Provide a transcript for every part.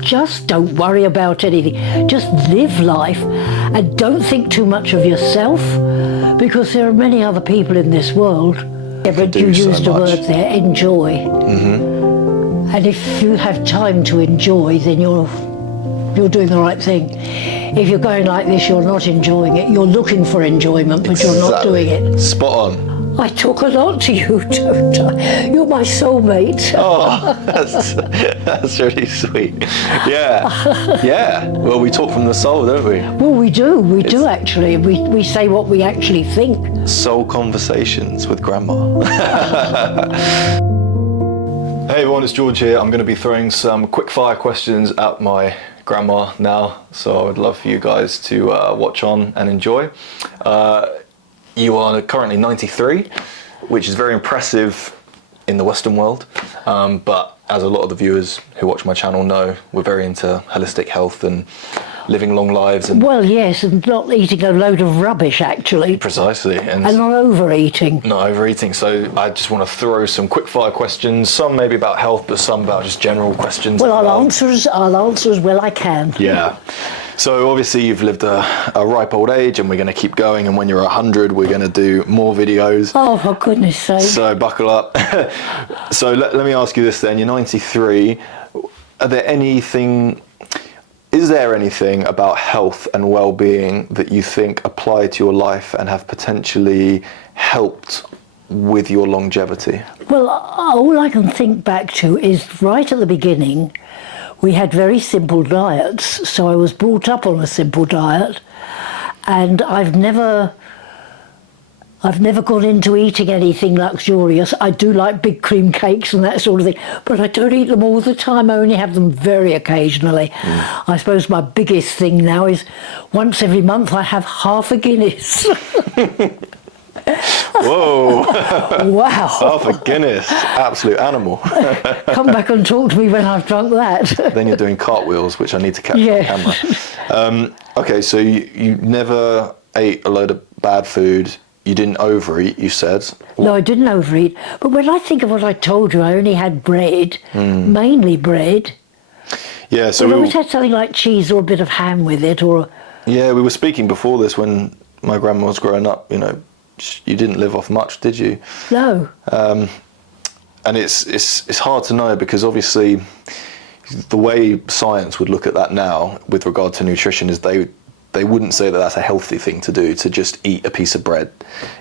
Just don't worry about anything. Just live life and don't think too much of yourself, because there are many other people in this world. Yeah, but you used the word there, enjoy. Mm-hmm. And if you have time to enjoy, then you're doing the right thing. If you're going like this, you're not enjoying it. You're looking for enjoyment, but you're not doing it. Spot on. I talk a lot to you, don't I? You're my soulmate. Oh, that's really sweet. Yeah, yeah. Well, we talk from the soul, don't we? Well, we do. We do, actually. We say what we actually think. Soul conversations with Grandma. Hey everyone, it's George here. I'm going to be throwing some quick fire questions at my grandma now, so I would love for you guys to watch on and enjoy. You are currently 93, which is very impressive in the Western world, but as a lot of the viewers who watch my channel know, we're very into holistic health and living long lives. And well, yes, and not eating a load of rubbish, actually. Precisely. And not overeating. Not overeating. So I just want to throw some quick fire questions, some maybe about health, but some about just general questions. Well, I'll answer as well I can. Yeah. So obviously you've lived a ripe old age, and we're going to keep going, and when you're 100 we're going to do more videos. Oh, for goodness sake. So buckle up. So let me ask you this then, you're 93, is there anything about health and well-being that you think apply to your life and have potentially helped with your longevity? Well, all I can think back to is right at the beginning, we had very simple diets, so I was brought up on a simple diet, and I've never gone into eating anything luxurious. I do like big cream cakes and that sort of thing, but I don't eat them all the time. I only have them very occasionally. I suppose my biggest thing now is once every month I have half a Guinness. Whoa. Wow. Half a Guinness. Absolute animal. Come back and talk to me when I've drunk that. Then you're doing cartwheels, which I need to capture on camera. Okay, so you never ate a load of bad food. You didn't overeat, you said. No, I didn't overeat. But when I think of what I told you, I only had bread, mainly bread. Yeah, so we always had something like cheese or a bit of ham with it, or. Yeah, we were speaking before this when my grandma was growing up. You know, you didn't live off much, did you? No. And it's hard to know, because obviously the way science would look at that now with regard to nutrition is they wouldn't say that that's a healthy thing to do, to just eat a piece of bread,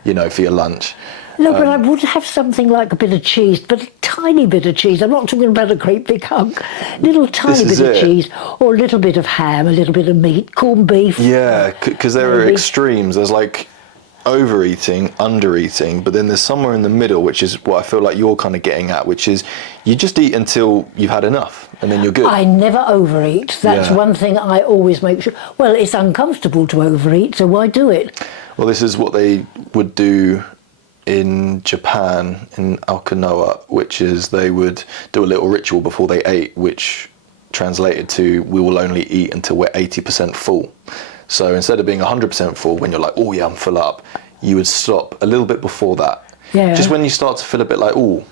you know, for your lunch. No, but I would have something like a bit of cheese, but a tiny bit of cheese. I'm not talking about a great big hunk. Little tiny bit of cheese, or a little bit of ham, a little bit of meat, corned beef. Yeah, because there are extremes. There's like overeating, undereating, but then there's somewhere in the middle, which is what I feel like you're kind of getting at, which is you just eat until you've had enough, and then you're good. I never overeat. That's one thing I always make sure. Well, it's uncomfortable to overeat, so why do it? Well, this is what they would do in Japan, in Okinawa, which is they would do a little ritual before they ate, which translated to, we will only eat until we're 80% full. So instead of being 100% full, when you're like, oh yeah, I'm full up, you would stop a little bit before that. Yeah. Just when you start to feel a bit like, oh,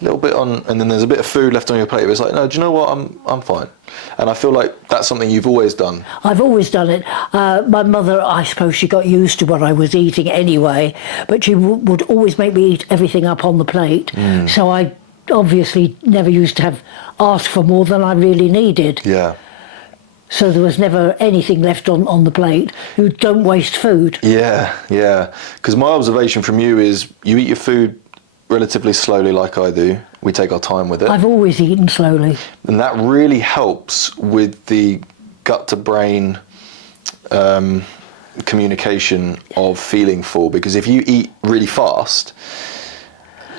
a little bit on, and then there's a bit of food left on your plate, but it's like, no, do you know what, I'm fine. And I feel like that's something you've always done. I've always done it. My mother, I suppose she got used to what I was eating anyway, but she would always make me eat everything up on the plate. So I obviously never used to have asked for more than I really needed. Yeah. So there was never anything left on the plate. You don't waste food. Yeah, yeah. Because my observation from you is you eat your food relatively slowly like I do. We take our time with it. I've always eaten slowly. And that really helps with the gut to brain communication of feeling full, because if you eat really fast,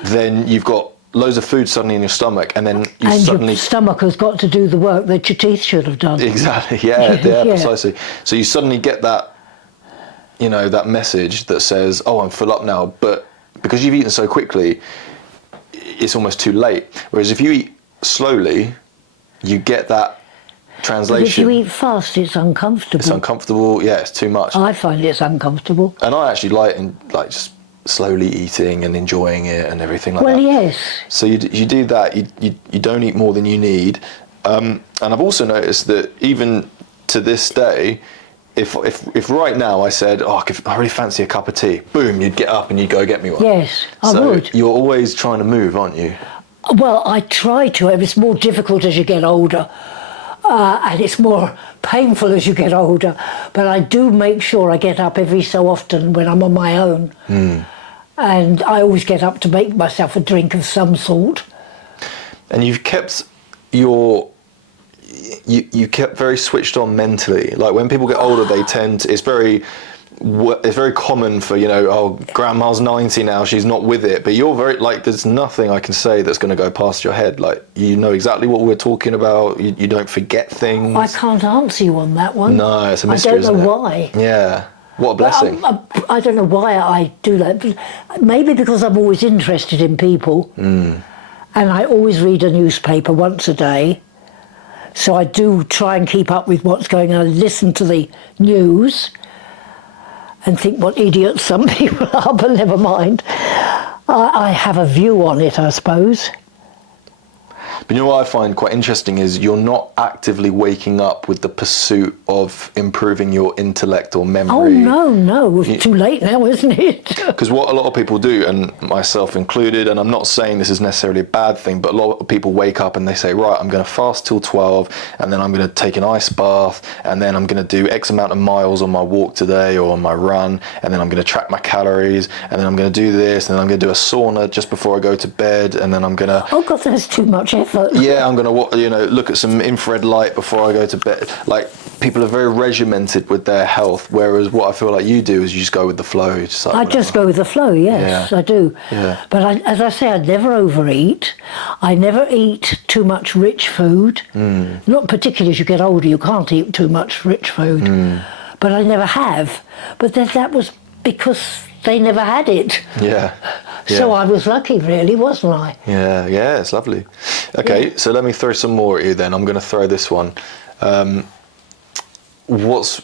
then you've got loads of food suddenly in your stomach, and then your stomach has got to do the work that your teeth should have done. Exactly, yeah, precisely. So you suddenly get that, you know, that message that says, oh, I'm full up now, but because you've eaten so quickly, it's almost too late. Whereas if you eat slowly, you get that translation. But if you eat fast, it's uncomfortable. It's uncomfortable, yeah, it's too much. I find it's uncomfortable. And I actually like just slowly eating and enjoying it and everything like that. Well, yes. So you do that. You don't eat more than you need. And I've also noticed that even to this day, if right now I said, oh, I really fancy a cup of tea, boom, you'd get up and you'd go get me one. Yes, I would. So you're always trying to move, aren't you? Well, I try to. It's more difficult as you get older. And it's more painful as you get older. But I do make sure I get up every so often when I'm on my own. And I always get up to make myself a drink of some sort. And you've kept you kept very switched on mentally. Like when people get older, they tend to, it's very common for, oh, grandma's 90 now, she's not with it. But you're very, like, there's nothing I can say that's going to go past your head. Like, you know exactly what we're talking about. You don't forget things. I can't answer you on that one. No, it's a mystery, I don't know why. Yeah. What a blessing. I don't know why I do that. Maybe because I'm always interested in people. And I always read a newspaper once a day. So I do try and keep up with what's going on. I listen to the news and think what idiots some people are, but never mind. I have a view on it, I suppose. But you know what I find quite interesting is you're not actively waking up with the pursuit of improving your intellect or memory. Oh, no. It's too late now, isn't it? Because what a lot of people do, and myself included, and I'm not saying this is necessarily a bad thing, but a lot of people wake up and they say, right, I'm going to fast till 12, and then I'm going to take an ice bath, and then I'm going to do X amount of miles on my walk today or on my run, and then I'm going to track my calories, and then I'm going to do this, and then I'm going to do a sauna just before I go to bed, and then I'm going to... Oh, God, that's too much effort. Yeah, I'm going to, look at some infrared light before I go to bed. Like, people are very regimented with their health, whereas what I feel like you do is you just go with the flow. Just like I just go with the flow, yes, I do. Yeah. But as I say, I never overeat. I never eat too much rich food. Not particularly as you get older, you can't eat too much rich food. But I never have. But that was because they never had it. Yeah. So I was lucky, really, wasn't I? Yeah, it's lovely. Okay, so let me throw some more at you then. I'm going to throw this one. What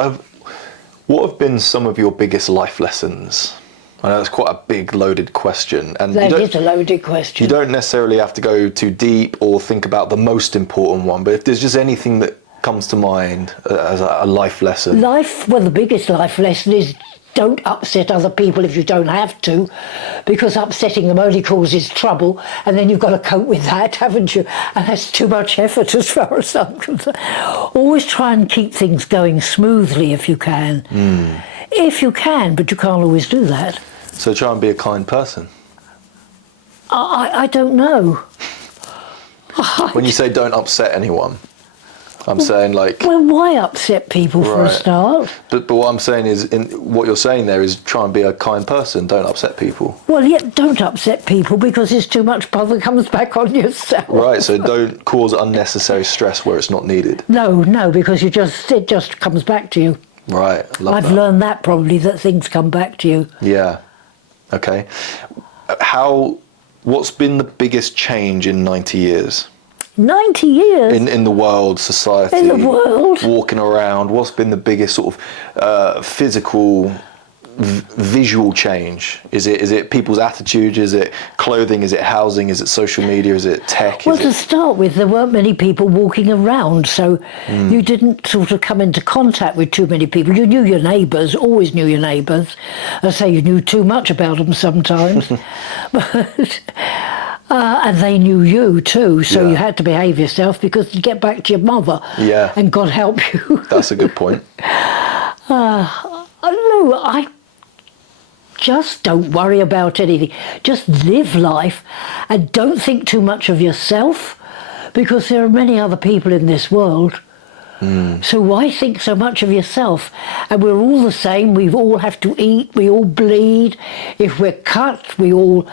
have been some of your biggest life lessons? I know it's quite a big, loaded question. And that is a loaded question. You don't necessarily have to go too deep or think about the most important one, but if there's just anything that comes to mind as a life lesson. The biggest life lesson is don't upset other people if you don't have to, because upsetting them only causes trouble, and then you've got to cope with that, haven't you? And that's too much effort as far as I'm concerned. Always try and keep things going smoothly if you can. If you can, but you can't always do that. So try and be a kind person. I don't know. When you say don't upset anyone, I'm saying like... Well, why upset people for a start? But what I'm saying is, what you're saying there is try and be a kind person, don't upset people. Well, yeah, don't upset people because it's too much bother comes back on yourself. Right, so don't cause unnecessary stress where it's not needed. No, because it just comes back to you. Right, I've learned that probably, that things come back to you. Yeah, okay. What's been the biggest change in 90 years? 90 years? In the world, society. In the world? Walking around, what's been the biggest sort of physical, visual change? Is it people's attitudes? Is it clothing? Is it housing? Is it social media? Is it tech? Well, to start with, there weren't many people walking around, so you didn't sort of come into contact with too many people. You knew your neighbours, always knew your neighbours. I say you knew too much about them sometimes. But... and they knew you too, so you had to behave yourself because you get back to your mother. Yeah. And God help you. That's a good point. I just don't worry about anything. Just live life and don't think too much of yourself, because there are many other people in this world. So why think so much of yourself? And we're all the same. We all have to eat. We all bleed. If we're cut, we all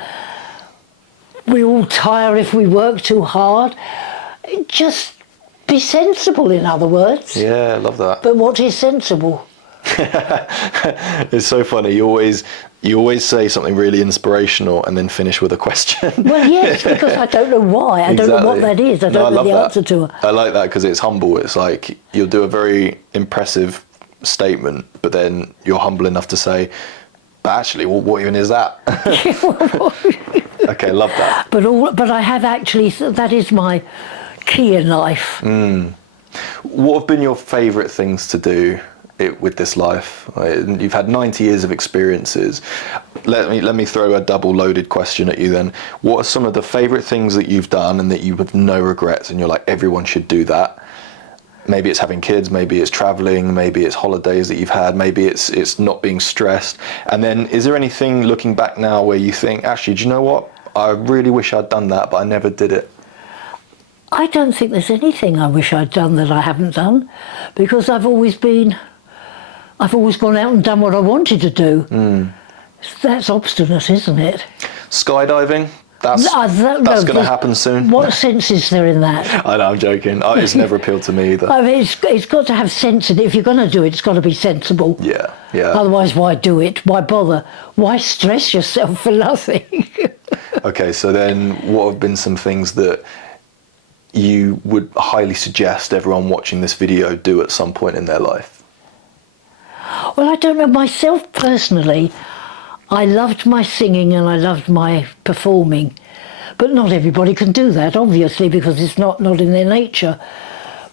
tire if we work too hard. Just be sensible, in other words. Yeah, I love that. But what is sensible? It's so funny. You always say something really inspirational and then finish with a question. Well, yes, because I don't know why. I don't know what that is. I don't know the answer to it. I like that because it's humble. It's like you'll do a very impressive statement, but then you're humble enough to say, But actually, what even is that? Okay, love that. But I have actually, that is my key in life. What have been your favourite things to do with this life? You've had 90 years of experiences. Let me throw a double loaded question at you then. What are some of the favourite things that you've done and that you have no regrets and you're like, everyone should do that? Maybe it's having kids, maybe it's travelling, maybe it's holidays that you've had, maybe it's not being stressed. And then is there anything looking back now where you think, actually, do you know what? I really wish I'd done that, but I never did it. I don't think there's anything I wish I'd done that I haven't done, because I've always gone out and done what I wanted to do. That's obstinate, isn't it? Skydiving? That's going to happen soon. What sense is there in that? I know, I'm joking. It's never appealed to me either. I mean, it's got to have sense in it. If you're going to do it, it's got to be sensible. Yeah, yeah. Otherwise, why do it? Why bother? Why stress yourself for nothing? Okay, so then what have been some things that you would highly suggest everyone watching this video do at some point in their life? Well, I don't know. Myself personally, I loved my singing and I loved my performing, but not everybody can do that, obviously, because it's not in their nature.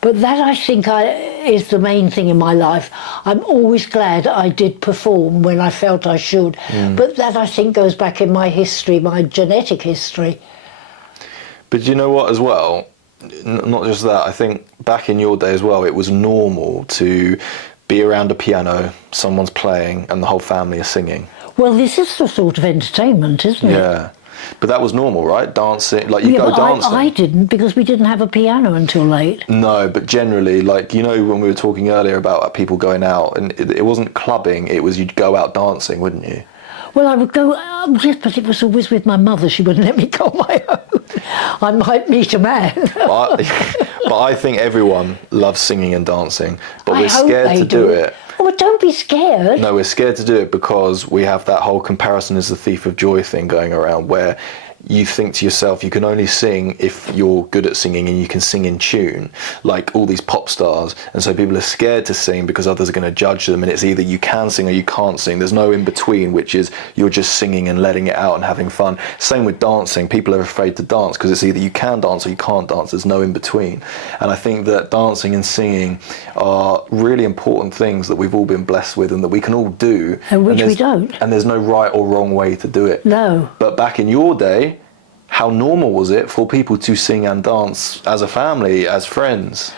But that, I think, is the main thing in my life. I'm always glad I did perform when I felt I should. But that, I think, goes back in my history, my genetic history. But you know what, as well, not just that, I think back in your day as well, it was normal to be around a piano, someone's playing, and the whole family is singing. Well, this is the sort of entertainment, isn't it? Yeah. But that was normal, right? Dancing, like you go dancing. I didn't, because we didn't have a piano until late. No, but generally, like, you know, when we were talking earlier about people going out, and it wasn't clubbing, it was you'd go out dancing, wouldn't you? Well, I would go, yes, but it was always with my mother. She wouldn't let me go on my own. I might meet a man. But I think everyone loves singing and dancing, but we're scared to do it. Oh, but don't be scared. No, we're scared to do it because we have that whole comparison is the thief of joy thing going around, where you think to yourself, you can only sing if you're good at singing and you can sing in tune, like all these pop stars. And so people are scared to sing because others are going to judge them, and it's either you can sing or you can't sing. There's no in between, which is you're just singing and letting it out and having fun. Same with dancing. People are afraid to dance because it's either you can dance or you can't dance. There's no in between. And I think that dancing and singing are really important things that we've all been blessed with and that we can all do. And which we don't. And there's no right or wrong way to do it. No. But back in your day, how normal was it for people to sing and dance as a family, as friends?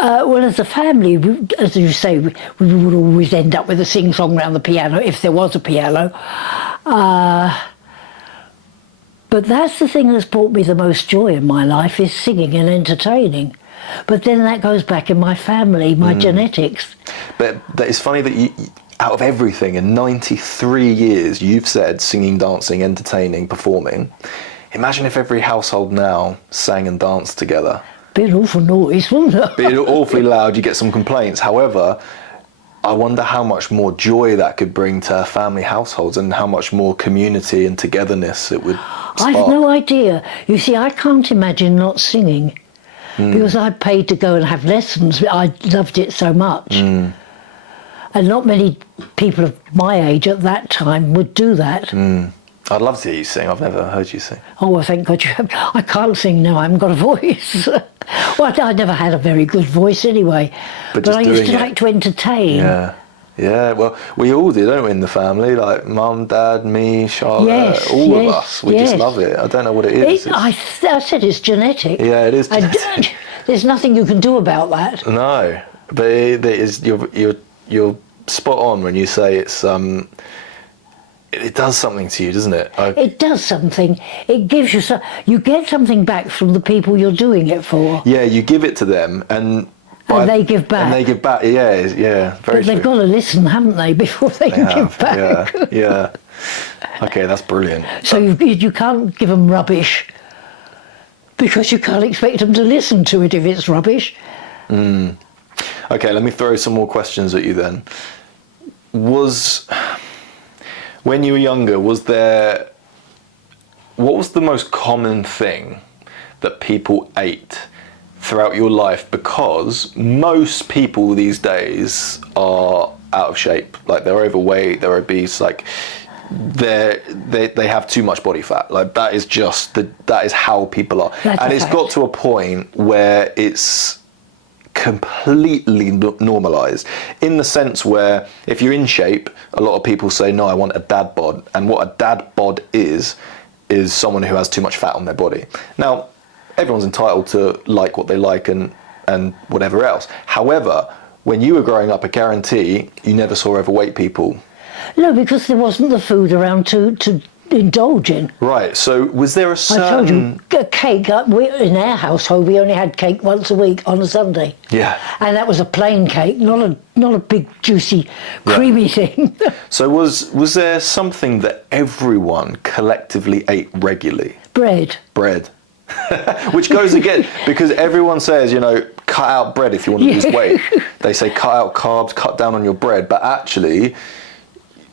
Well, as a family, as you say, we would always end up with a sing-song around the piano, if there was a piano. But that's the thing that's brought me the most joy in my life, is singing and entertaining. But then that goes back in my family, my genetics. But it's funny that you, out of everything, in 93 years, you've said singing, dancing, entertaining, performing. Imagine if every household now sang and danced together. Be an awful noise, wouldn't it? Be awfully loud, you get some complaints. However, I wonder how much more joy that could bring to family households and how much more community and togetherness it would spark. I've no idea. You see, I can't imagine not singing because I paid to go and have lessons. I loved it so much. And not many people of my age at that time would do that. I'd love to hear you sing. I've never heard you sing. Oh, well, thank God you have. I can't sing now. I haven't got a voice. Well, I never had a very good voice anyway. But I used to like to entertain. Yeah. Yeah, well, we all did, don't we, in the family? Like Mum, Dad, me, Charlotte, all of us. We just love it. I don't know what it is. I said it's genetic. Yeah, it is genetic. There's nothing you can do about that. No, but it is, you're spot on when you say it's... It does something to you, doesn't it? It does something. It gives you you get something back from the people you're doing it for. Yeah, you give it to them, and they give back. And they give back. Yeah, very true. But they've got to listen, haven't they, before they can give back? Yeah. Okay, that's brilliant. So you can't give them rubbish because you can't expect them to listen to it if it's rubbish. Okay, let me throw some more questions at you then. When you were younger, what was the most common thing that people ate throughout your life? Because most people these days are out of shape, like they're overweight, they're obese, like they have too much body fat. Like that is just that is how people are. And it's got to a point where it's completely normalized, in the sense where if you're in shape, a lot of people say, no, I want a dad bod. And what a dad bod is someone who has too much fat on their body. Now, everyone's entitled to like what they like and whatever else. However, when you were growing up, I guarantee you never saw overweight people. No, because there wasn't the food around to indulge in. Right, so was there a certain... I told you, a cake, in our household, we only had cake once a week on a Sunday. Yeah. And that was a plain cake, not a big, juicy, creamy thing. So was there something that everyone collectively ate regularly? Bread. Which goes again, because everyone says, cut out bread if you want to lose weight. They say cut out carbs, cut down on your bread, but actually...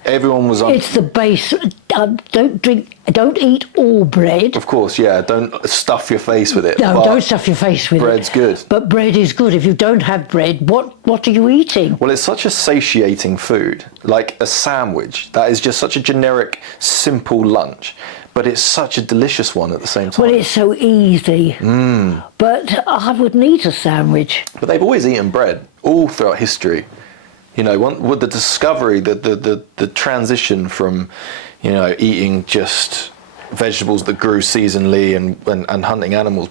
everyone was on... It's the base. Don't eat all bread. Of course, yeah. Don't stuff your face with it. No, don't stuff your face with it. Bread's good. But bread is good. If you don't have bread, what are you eating? Well, it's such a satiating food. Like a sandwich. That is just such a generic, simple lunch. But it's such a delicious one at the same time. Well, it's so easy. But I wouldn't eat a sandwich. But they've always eaten bread, all throughout history. With the discovery, the transition from, eating just vegetables that grew seasonally and hunting animals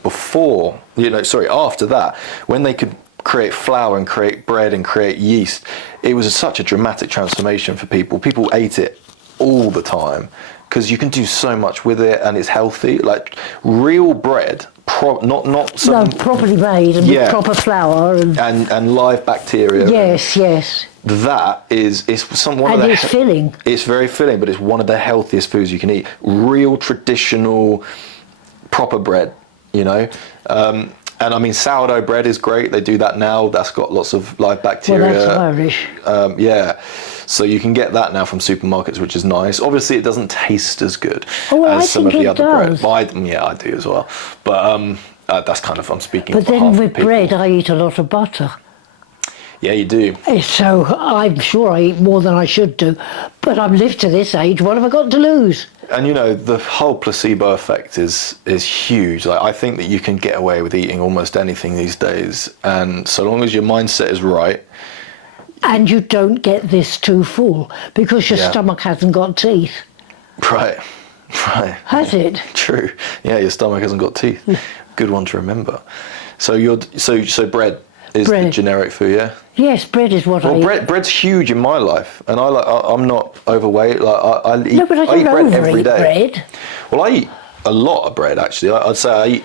after that, when they could create flour and create bread and create yeast, it was such a dramatic transformation for people. People ate it all the time because you can do so much with it and it's healthy. Like real bread, not properly made and with proper flour and live bacteria. Yes. That is one of the... it's filling. It's very filling, but it's one of the healthiest foods you can eat. Real traditional, proper bread, And I mean, sourdough bread is great. They do that now. That's got lots of live bacteria. Well, that's Irish. So you can get that now from supermarkets, which is nice. Obviously, it doesn't taste as good as some of the other does. bread. I do as well. But that's kind of, I'm speaking But then with bread, I eat a lot of butter. Yeah, you do. So I'm sure I eat more than I should do. But I've lived to this age. What have I got to lose? And the whole placebo effect is huge. Like, I think that you can get away with eating almost anything these days, and so long as your mindset is right. And you don't get this too full because your stomach hasn't got teeth. Right. Has it? True. Yeah, your stomach hasn't got teeth. Good one to remember. So bread is the generic food, yeah. Yes, bread is what I eat. Bread's huge in my life, and I'm not overweight. Like I eat, no, but I eat bread every day. Bread. Well, I eat a lot of bread actually. I'd say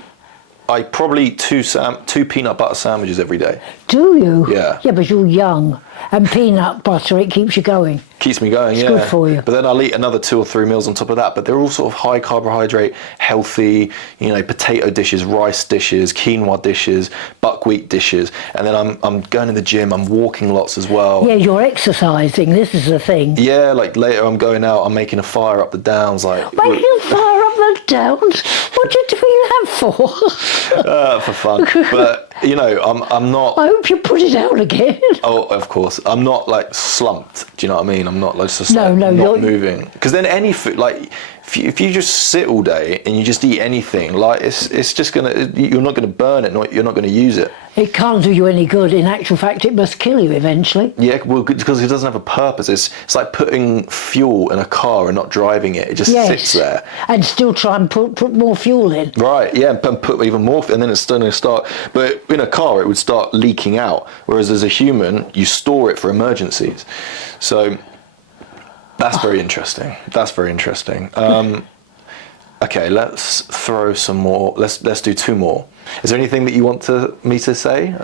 I probably eat two peanut butter sandwiches every day. Do you? Yeah. Yeah, but you're young, and peanut butter, it keeps you going. Keeps me going, it's good for you. But then I'll eat another 2 or 3 meals on top of that. But they're all sort of high carbohydrate, healthy, potato dishes, rice dishes, quinoa dishes, buckwheat dishes. And then I'm going to the gym, I'm walking lots as well. Yeah, you're exercising, this is the thing. Yeah, like later I'm going out, I'm making a fire up the downs. Making a fire up the downs? What do you doing that for? For fun. But, I'm not... I hope you put it out again. Oh, of course. I'm not like slumped. Do you know what I mean? I'm not like just not moving. Because then any food, like if you just sit all day and you just eat anything, like it's just you're not gonna burn it. You're not gonna use it. It can't do you any good. In actual fact, it must kill you eventually. Yeah, well, because it doesn't have a purpose. It's like putting fuel in a car and not driving it. It just sits there. And still try and put more fuel in. Right, yeah, and put even more, and then it's going to start. But in a car, it would start leaking out. Whereas as a human, you store it for emergencies. So that's very interesting. Okay, let's throw some more. Let's do 2 more. Is there anything that you want me to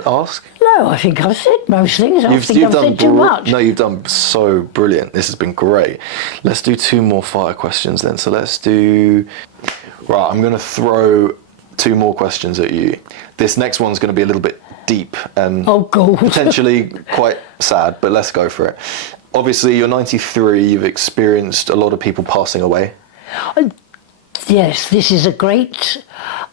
ask? No, I think I've said most things. I think I've said too much. No, you've done so brilliant. This has been great. Let's do 2 more fire questions then. So let's do... Right, I'm going to throw 2 more questions at you. This next one's going to be a little bit deep and potentially quite sad, but let's go for it. Obviously, you're 93. You've experienced a lot of people passing away. Yes, this is a great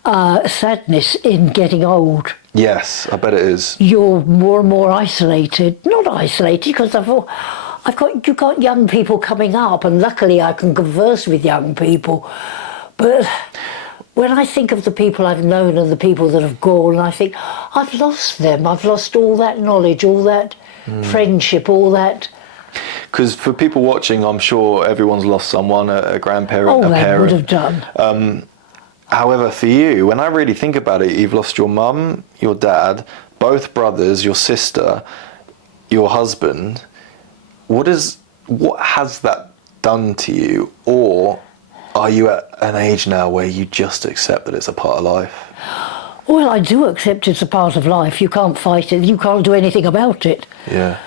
sadness in getting old. Yes, I bet it is. You're more and more isolated. Not isolated, because I you've got young people coming up, and luckily I can converse with young people. But when I think of the people I've known and the people that have gone, I think, I've lost them. I've lost all that knowledge, all that friendship, all that. Because for people watching, I'm sure everyone's lost someone, a grandparent, a They parent. would have done. However, for you, when I really think about it, you've lost your mum, your dad, both brothers, your sister, your husband. What has that done to you? Or are you at an age now where you just accept that it's a part of life? Well, I do accept it's a part of life. You can't fight it. You can't do anything about it. Yeah.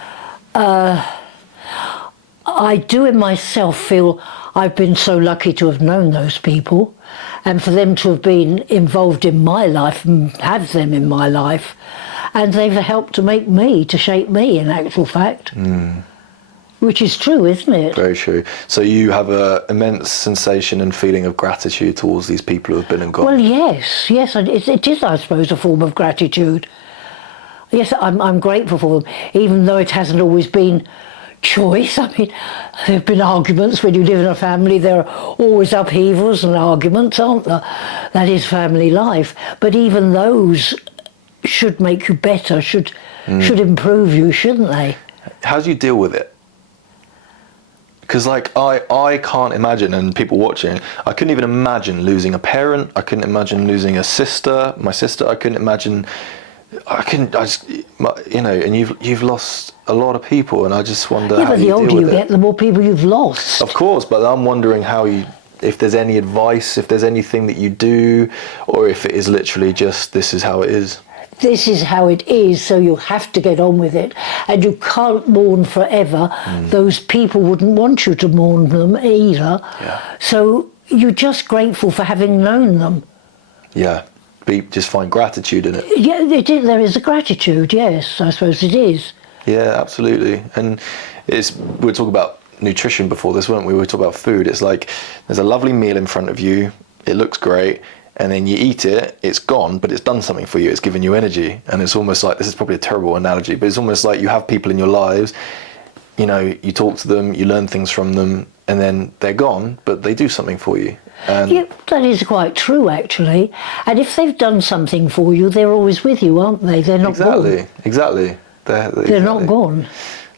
I do in myself feel I've been so lucky to have known those people, and for them to have been involved in my life and have them in my life, and they've helped to shape me in actual fact. Which is true, isn't it? Very true. So you have an immense sensation and feeling of gratitude towards these people who have been and gone. Well, yes, it is, I suppose, a form of gratitude. Yes, I'm grateful for them, even though it hasn't always been choice. I mean, there have been arguments. When you live in a family, there are always upheavals and arguments, aren't there? That is family life. But even those should make you better, should improve you, shouldn't they? How do you deal with it? Because like I can't imagine, and people watching, I couldn't even imagine losing a parent. I couldn't imagine losing a sister, my sister. I couldn't imagine. And you've lost a lot of people, and I just wonder how you deal with it. Yeah, but the older you get, the more people you've lost. Of course, but I'm wondering if there's any advice, if there's anything that you do, or if it is literally just this is how it is. This is how it is, so you have to get on with it. And you can't mourn forever. Those people wouldn't want you to mourn them either. Yeah. So you're just grateful for having known them. Yeah. Just find gratitude in it. Yeah, there is a gratitude, yes, I suppose it is. Yeah, absolutely. And we were talking about nutrition before this, weren't we? We were talking about food. It's like there's a lovely meal in front of you. It looks great. And then you eat it, it's gone, but it's done something for you. It's given you energy. And it's almost like, this is probably a terrible analogy, but it's almost like you have people in your lives, you talk to them, you learn things from them, and then they're gone, but they do something for you. Yeah, that is quite true, actually. And if they've done something for you, they're always with you, aren't they? They're not gone. Exactly. They're not gone.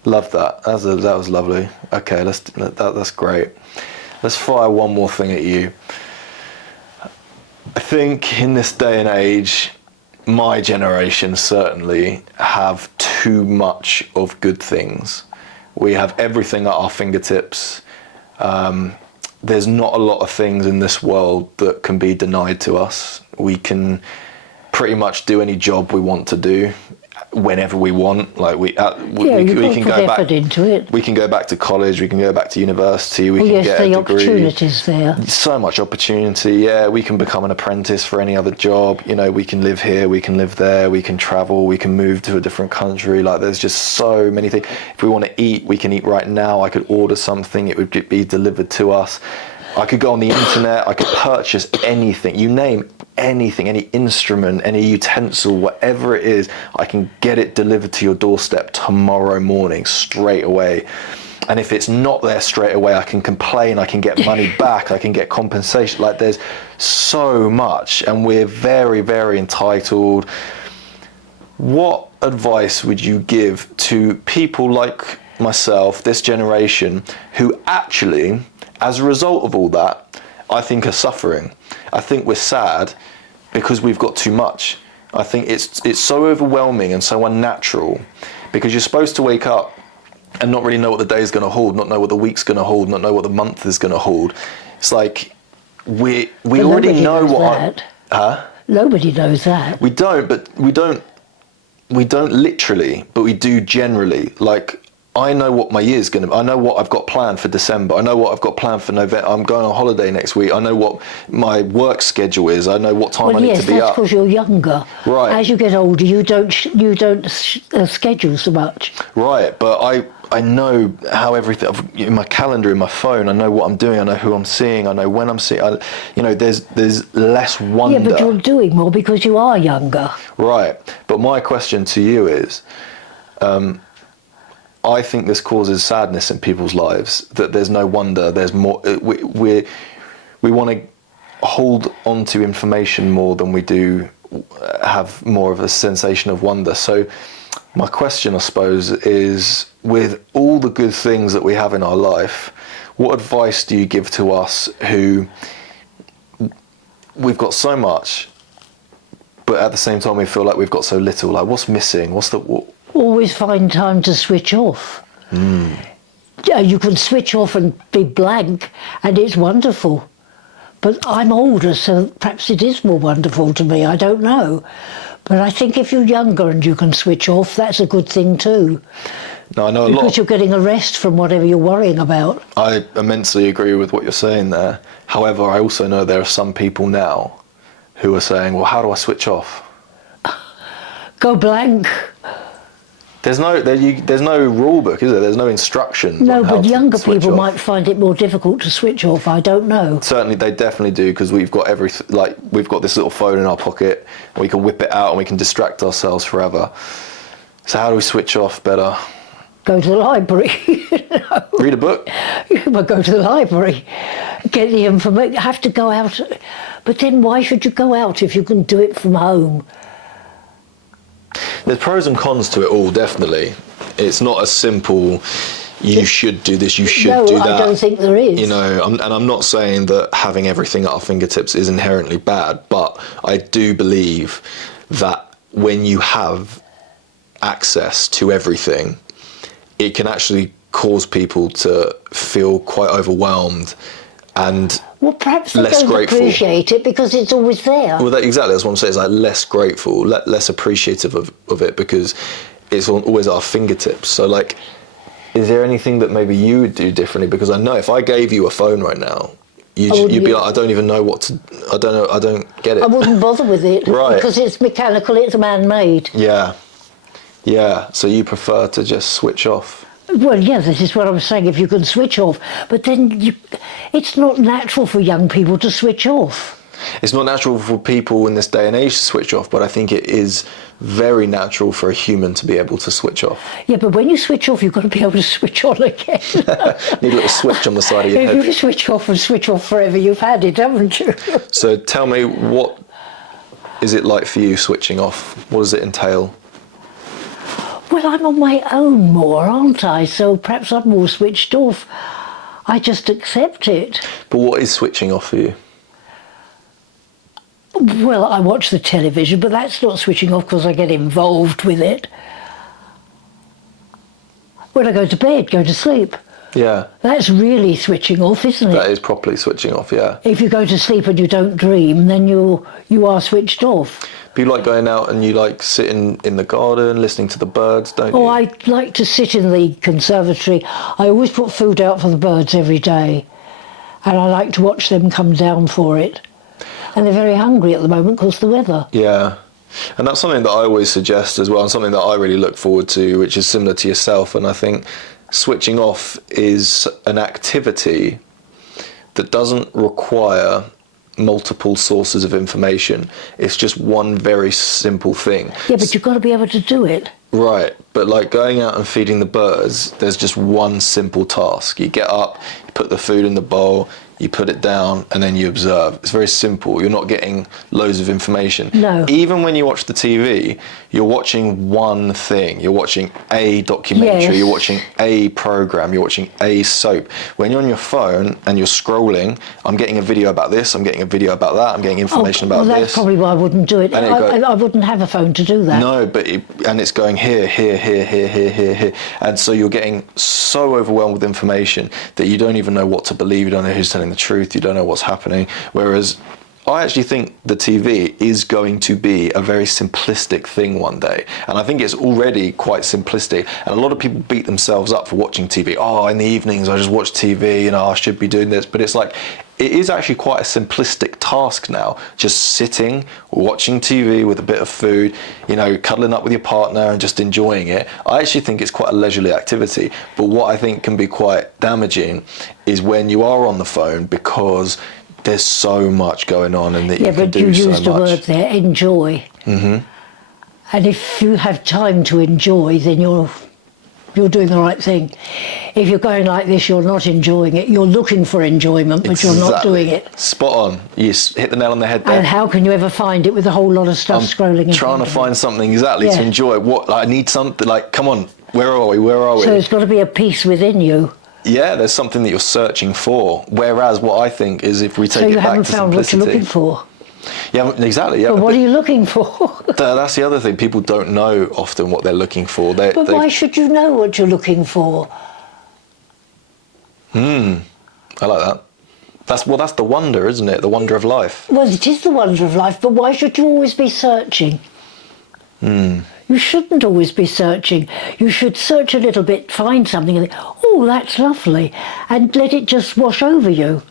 Love that. That was lovely. Okay, that's great. Let's fire one more thing at you. I think in this day and age, my generation certainly have too much of good things. We have everything at our fingertips. There's not a lot of things in this world that can be denied to us. We can pretty much do any job we want to do whenever we want. Like we can go back into it. We can go back to college. We can go back to university. We can get a degree. Opportunities there. So much opportunity. Yeah, we can become an apprentice for any other job. We can live here. We can live there. We can travel. We can move to a different country. Like there's just so many things. If we want to eat, we can eat right now. I could order something. It would be delivered to us. I could go on the internet. I could purchase anything. You name anything, any instrument, any utensil, whatever it is, I can get it delivered to your doorstep tomorrow morning, straight away. And if it's not there straight away, I can complain, I can get money back, I can get compensation. Like there's so much, and we're very, very entitled. What advice would you give to people like myself, this generation, who actually, as a result of all that, I think are suffering? I think we're sad because we've got too much. I think it's so overwhelming and so unnatural, because you're supposed to wake up and not really know what the day is going to hold, not know what the week's going to hold, not know what the month is going to hold. It's like we already know what. Nobody knows that. We don't, but we don't literally, but we do generally. Like, I know what my year's going to be. I know what I've got planned for December. I know what I've got planned for November. I'm going on holiday next week. I know what my work schedule is. I know what time I need to be up. Yes, that's because you're younger. Right. As you get older, you don't schedule so much. Right, but I know how everything, in my calendar, in my phone, I know what I'm doing. I know who I'm seeing. I know when I'm seeing. There's less wonder. Yeah, but you're doing more because you are younger. Right, but my question to you is, I think this causes sadness in people's lives, that there's no wonder, there's more, we want to hold on to information more than we do have more of a sensation of wonder. So my question, I suppose, is, with all the good things that we have in our life, what advice do you give to us who we've got so much, but at the same time we feel like we've got so little? Like, what's missing? Always find time to switch off. You can switch off and be blank, and it's wonderful. But I'm older, so perhaps it is more wonderful to me. I don't know. But I think if you're younger and you can switch off, that's a good thing too. No, I know because you're getting a rest from whatever you're worrying about. I immensely agree with what you're saying there. However, I also know there are some people now who are saying, well, how do I switch off? Go blank. There's no rule book, is there? There's no instructions. No, but younger people might find it more difficult to switch off. I don't know. Certainly, they definitely do, because we've got we've got this little phone in our pocket, and we can whip it out and we can distract ourselves forever. So how do we switch off better? Go to the library. Read a book. Well, go to the library. Get the information. Have to go out. But then why should you go out if you can do it from home? There's pros and cons to it all, definitely. It's not as simple, you should do this, you should do that. No, I don't think there is. You know, and I'm not saying that having everything at our fingertips is inherently bad, but I do believe that when you have access to everything, it can actually cause people to feel quite overwhelmed and perhaps they less don't grateful. Appreciate it because it's always there. Well, exactly, that's what I'm saying. It's like less grateful, less appreciative of it, because it's always at our fingertips. So, like, is there anything that maybe you would do differently? Because I know if I gave you a phone right now, you'd be like, I don't even know what to. I don't know. I don't get it. I wouldn't bother with it, right? Because it's mechanical. It's man-made. Yeah, yeah. So you prefer to just switch off. Well, yeah, this is what I'm saying, if you can switch off. But then it's not natural for young people to switch off. It's not natural for people in this day and age to switch off, but I think it is very natural for a human to be able to switch off. Yeah, but when you switch off, you've got to be able to switch on again. Need a little switch on the side of your head. If you switch off and switch off forever, you've had it, haven't you? So tell me, what is it like for you switching off? What does it entail? Well, I'm on my own more, aren't I? So perhaps I'm more switched off. I just accept it. But what is switching off for you? Well, I watch the television, but that's not switching off because I get involved with it. When I go to bed, go to sleep. Yeah. That's really switching off, isn't it? That is properly switching off, yeah. If you go to sleep and you don't dream, then you are switched off. But you like going out and you like sitting in the garden, listening to the birds, don't you? Oh, I like to sit in the conservatory. I always put food out for the birds every day. And I like to watch them come down for it. And they're very hungry at the moment because of the weather. Yeah. And that's something that I always suggest as well, and something that I really look forward to, which is similar to yourself. And I think switching off is an activity that doesn't require multiple sources of information. It's just one very simple thing. Yeah, but you've got to be able to do it. Right, but like going out and feeding the birds, there's just one simple task. You get up, you put the food in the bowl, you put it down, and then you observe. It's very simple. You're not getting loads of information. No. Even when you watch the TV, you're watching one thing. You're watching a documentary, yes. You're watching a program, you're watching a soap. When you're on your phone and you're scrolling, I'm getting a video about this, I'm getting a video about that, I'm getting information about that's this. That's probably why I wouldn't do it. I wouldn't have a phone to do that. No, but it's going here, here, here, here, here, here, here. And so you're getting so overwhelmed with information that you don't even know what to believe, you don't know who's telling the truth, you don't know what's happening. Whereas I actually think the TV is going to be a very simplistic thing one day. And I think it's already quite simplistic. And a lot of people beat themselves up for watching TV. Oh, in the evenings I just watch TV, I should be doing this. But it's like, it is actually quite a simplistic task now. Just sitting, watching TV with a bit of food, cuddling up with your partner and just enjoying it. I actually think it's quite a leisurely activity. But what I think can be quite damaging is when you are on the phone, because there's so much going on and that you can do so much. Yeah, but you used a word there, enjoy. Mm-hmm. And if you have time to enjoy, then you're doing the right thing. If you're going like this, you're not enjoying it. You're looking for enjoyment, but you're not doing it. Spot on. You hit the nail on the head there. And how can you ever find it with a whole lot of stuff scrolling in trying to front of find something to enjoy. What, I need something, like, come on, where are we? So there's got to be a peace within you. Yeah, there's something that you're searching for. Whereas what I think is, if we take it back to simplicity... So you haven't found what you're looking for? Yeah, exactly. Yeah. But what are you looking for? That's the other thing. People don't know often what they're looking for. But why should you know what you're looking for? I like that. That's the wonder, isn't it? The wonder of life. Well, it is the wonder of life, but why should you always be searching? You shouldn't always be searching. You should search a little bit, find something, and think, oh, that's lovely, and let it just wash over you.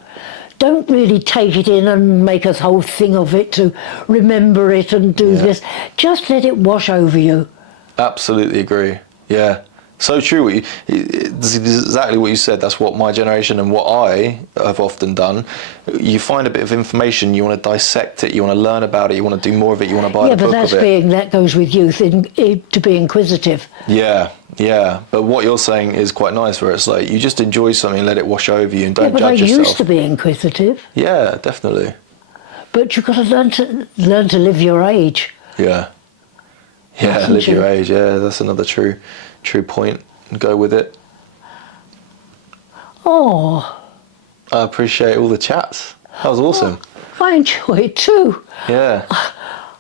Don't really take it in and make a whole thing of it to remember it and do this. Just let it wash over you. Absolutely agree. Yeah. So true. It's exactly what you said. That's what my generation and what I have often done. You find a bit of information, you want to dissect it, you want to learn about it, you want to do more of it, you want to buy the book of it. Yeah, but that goes with youth, to be inquisitive. Yeah. But what you're saying is quite nice, where it's like, you just enjoy something, let it wash over you, and don't judge yourself. I used to be inquisitive. Yeah, definitely. But you've got to learn to live your age. Yeah, live your age. Yeah, that's another true point. Go with it. Oh. I appreciate all the chats. That was awesome. Oh, I enjoy it too. Yeah.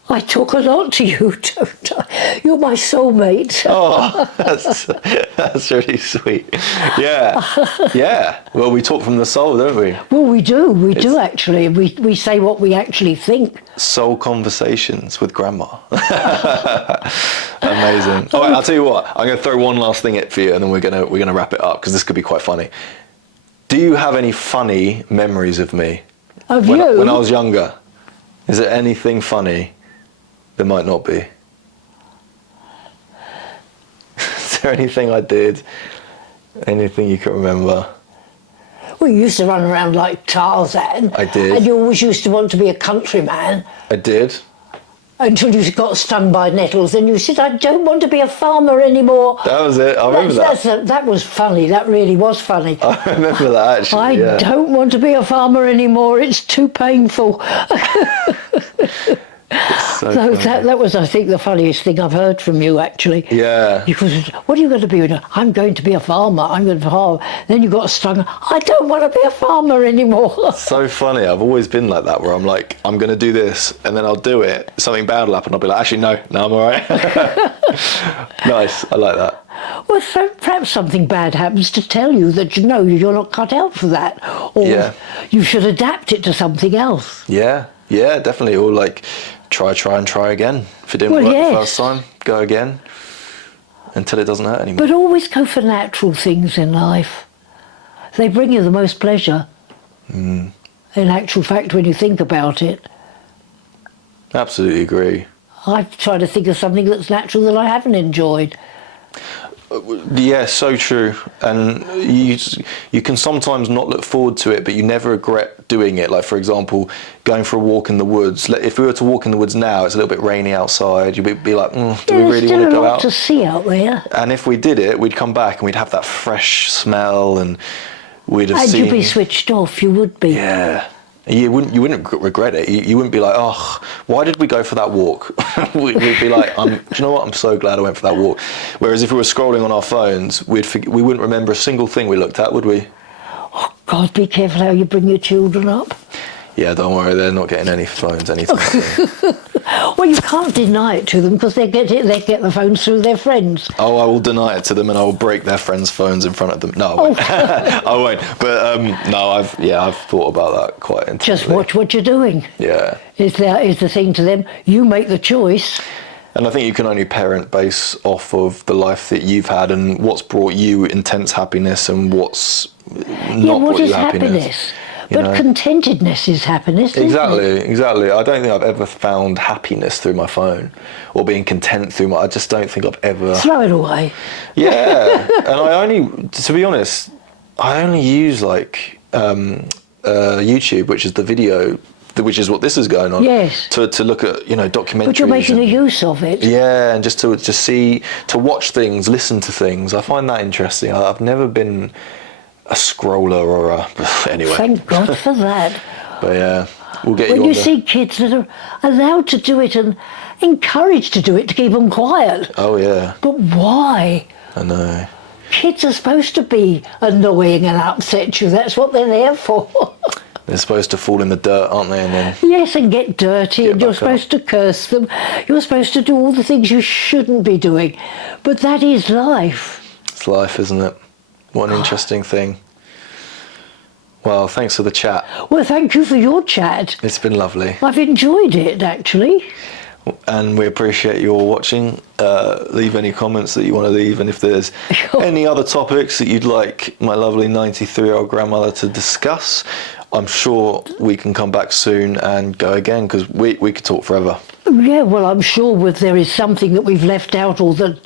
I talk a lot to you, don't I? You're my soulmate. Oh, that's really sweet. Yeah. Well, we talk from the soul, don't we? Well, we do. We do actually. We say what we actually think. Soul conversations with Grandma. Amazing. All right, I'll tell you what. I'm going to throw one last thing for you, and then we're gonna wrap it up, because this could be quite funny. Do you have any funny memories of me? Of you? When I was younger. Is there anything funny? There might not be. Is there anything I did? Anything you can remember? Well, you used to run around like Tarzan. I did. And you always used to want to be a countryman. I did. Until you got stung by nettles and you said, I don't want to be a farmer anymore. That was it. I remember that. That was funny. That really was funny. I remember that, actually. I don't want to be a farmer anymore. It's too painful. So that was, I think, the funniest thing I've heard from you, actually. Yeah. Because, what are you going to be? I'm going to be a farmer. I'm going to farm. Then you got stung. I don't want to be a farmer anymore. So funny. I've always been like that, where I'm like, I'm going to do this, and then I'll do it. Something bad will happen. I'll be like, actually, no, I'm all right. Nice. I like that. Well, so perhaps something bad happens to tell you that you know you're not cut out for that, or you should adapt it to something else. Yeah, definitely. Or like, try again. If it didn't work the first time, go again until it doesn't hurt anymore. But always go for natural things in life. They bring you the most pleasure. In actual fact, when you think about it. Absolutely agree. I've tried to think of something that's natural that I haven't enjoyed. Yeah, so true. And you can sometimes not look forward to it, but you never regret doing it. Like, for example, going for a walk in the woods. If we were to walk in the woods now, it's a little bit rainy outside, you'd be like, do we really want to go out? There's still a lot to see out there. And if we did it, we'd come back and we'd have that fresh smell, and we'd have seen... And you'd be switched off, you would be. Yeah. You wouldn't regret it. You wouldn't be like, oh, why did we go for that walk? We'd be like, do you know what? I'm so glad I went for that walk. Whereas if we were scrolling on our phones, we wouldn't remember a single thing we looked at, would we? Oh, God, be careful how you bring your children up. Yeah, don't worry, they're not getting any phones anytime soon. Well, you can't deny it to them, because they get the phones through their friends. Oh, I will deny it to them, and I will break their friends' phones in front of them. No, I won't. I won't. But no, I've thought about that quite intensely. Just watch what you're doing. Yeah. Is the thing to them. You make the choice. And I think you can only parent based off of the life that you've had and what's brought you intense happiness and what's not brought you happiness. But contentedness is happiness, isn't it? Exactly. I don't think I've ever found happiness through my phone, or being content through I just don't think I've ever... Throw it away. Yeah. And to be honest, I only use like YouTube, which is the video which is what this is going on. Yes. To look at, you know, documentaries. But you're making a and- use of it. Yeah, and just to watch things, listen to things. I find that interesting. I've never been a scroller or a anyway. Thank God for that. But yeah, we'll get When you on you the- see kids that are allowed to do it and encouraged to do it to keep them quiet. Oh yeah, But why? I know. Kids are supposed to be annoying and upset you. That's what they're there for. They're supposed to fall in the dirt, aren't they? And then Yes, and get dirty, and you're back up. supposed to curse them. You're supposed to do all the things you shouldn't be doing. But that is life. it's life, isn't it? What an interesting thing. Well, thanks for the chat. Well, thank you for your chat. It's been lovely. I've enjoyed it, actually. And we appreciate you all watching. Leave any comments that you want to leave, and if there's any other topics that you'd like my lovely 93-year-old grandmother to discuss, I'm sure we can come back soon and go again, because we could talk forever. Yeah, well, I'm sure there is something that we've left out or that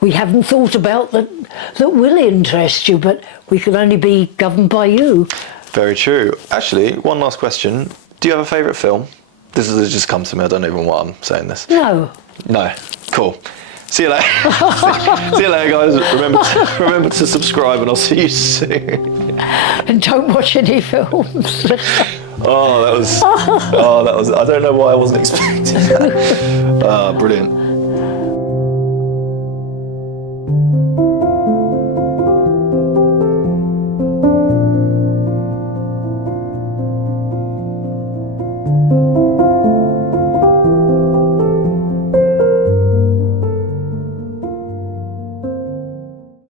we haven't thought about that will interest you, but we can only be governed by you. Very true. Actually, one last question. Do you have a favourite film? This has just come to me. I don't even know why I'm saying this. No. No. Cool. See you later. See you later, guys. Remember to subscribe, and I'll see you soon. And don't watch any films. Oh, that was. I don't know why I wasn't expecting that. Brilliant.